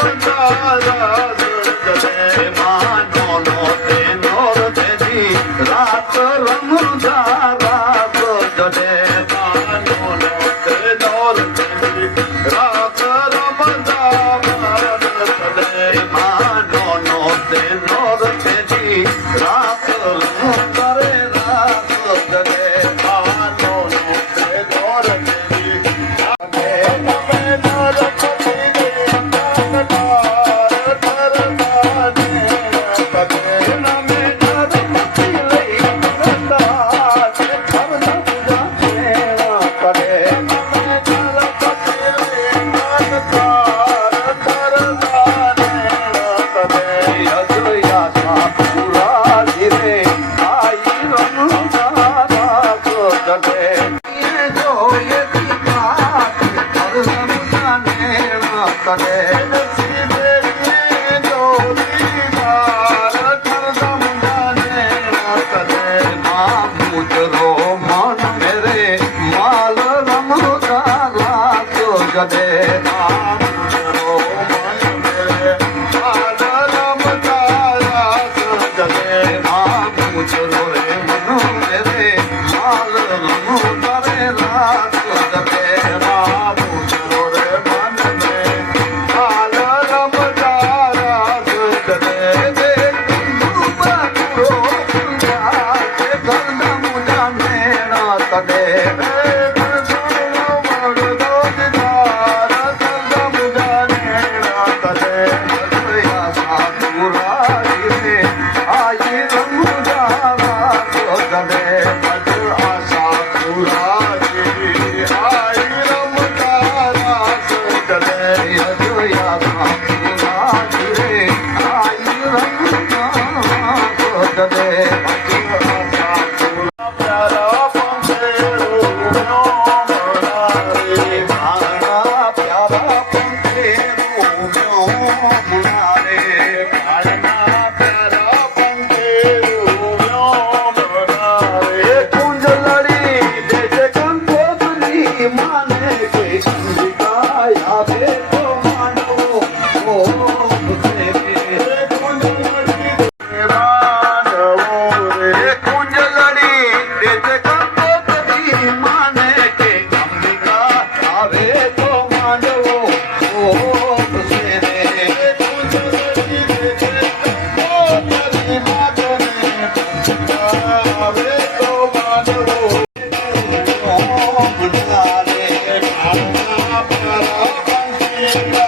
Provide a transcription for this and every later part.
Nandana ગદે para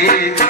Yeah.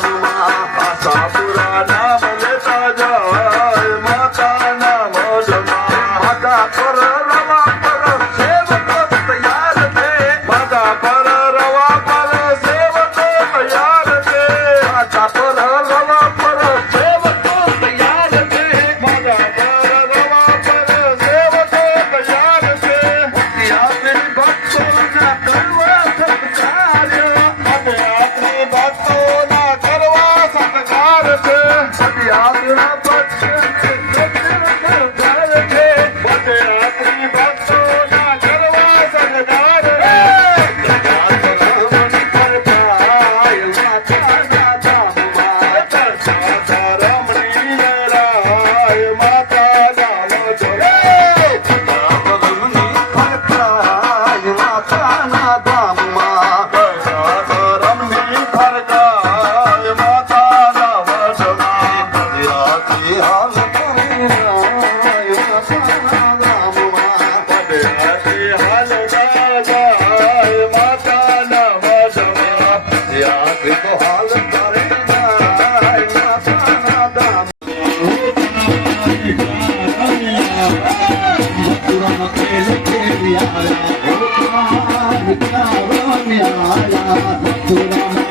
Thank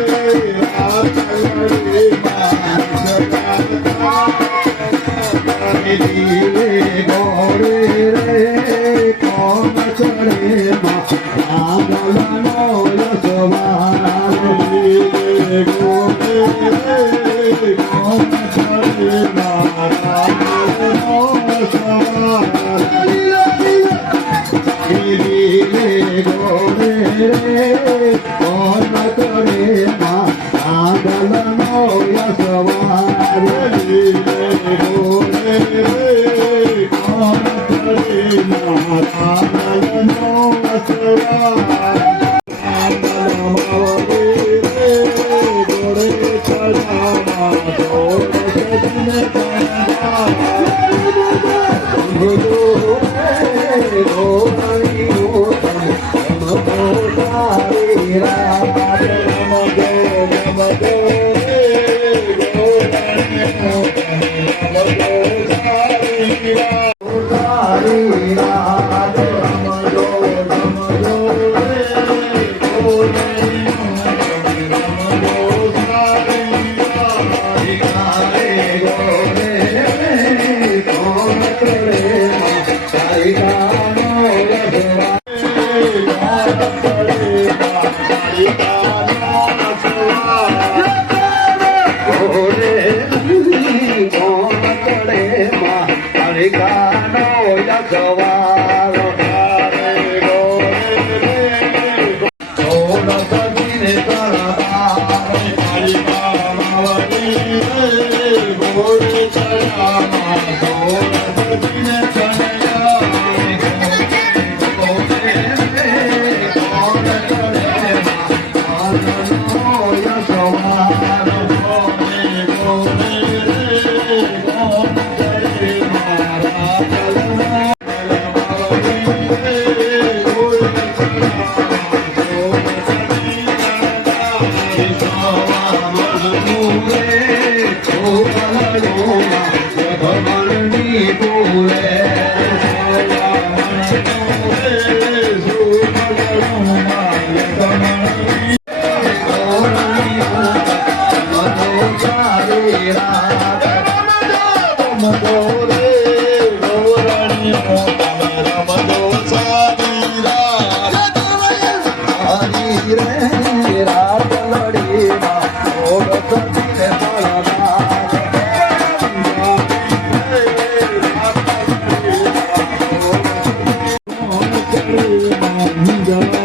go.